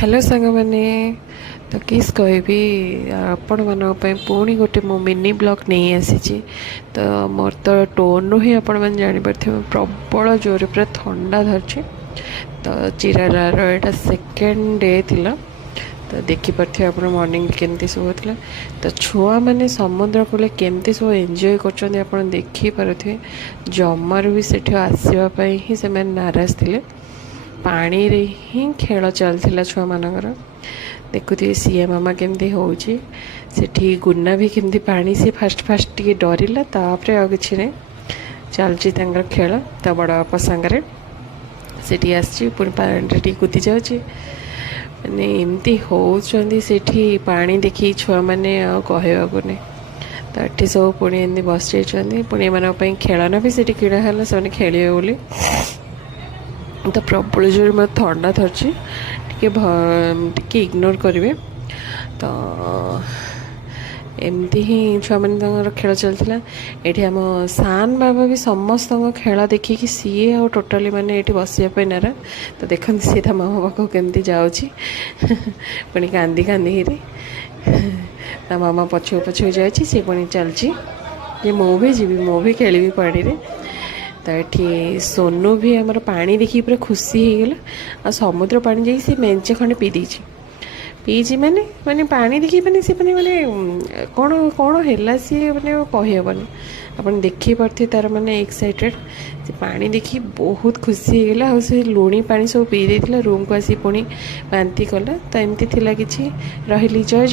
Hello सांग मैंने तो किस कहबी आपण मानी पुणी गोटे मो मिनी ब्लॉग नहीं आसी। तो मोर तो टोन ही आपण मैंने जापर प्रबल जोर पूरा ठंडा धरछि। तो चिरालार यहाँ सेकेंड डे थिला। तो देखिपे आप मॉर्निंग केमती सब होता। तो छुआ मैंने समुद्र कूले केमती सब एंजॉय कर देखिपे जमार भी से आसवाई ही से नाराज थे। पानी रे ही खेल चलता छुआ मानकर देखुए सीए मामा केमती होची सेठी गुना भी केमती पानी से फास्ट फास्ट टी डरला तापर आ कि नहीं चलती खेल। तो बड़ बापा सांगे सेठी आसी पुणी पानी कूदी जाऊँगी मैंने एमती होती सेठी पानी देखी छुआ मैंने कहवाक नहीं। तो ये सब पुणी एमती बस जाइए पुणी एम खेलना भी से किड़ा है से खेल बोली। तो प्रबल जोर मैं थंडा धरछि टे इग्नोर करेंगे। तो एमती ही छुआ मैंने खेल चलता ये आम सान बाबा भी समस्त खेल देखिकी सीए आ टोटाली माने ये बसापी नारा। तो देखते सी था मामा पाख केमती जाऊँगी पुणी कांदी कांदी ता मामा पछुआ पछुआ जाए सी पुणी चलची जे मु भी जी मु भी खेली पानी रे। तो ये सोनू भी आमर पानी देखिए पूरा खुशी हो गला आ समुद्र पानी जाई से मेंचे खंडे पीजी मैंने माने पानी देखिए मैंने से माने कौन कौन है सी मैंने कहीहबनी आप देखिपे तार माने एक्साइटेड से पानी देखी बहुत खुशी हो गला। से लुणी पानी सब पी देला रूम को आसी पुणी बांती कला। तो एमती थिला किछि रहिली जय।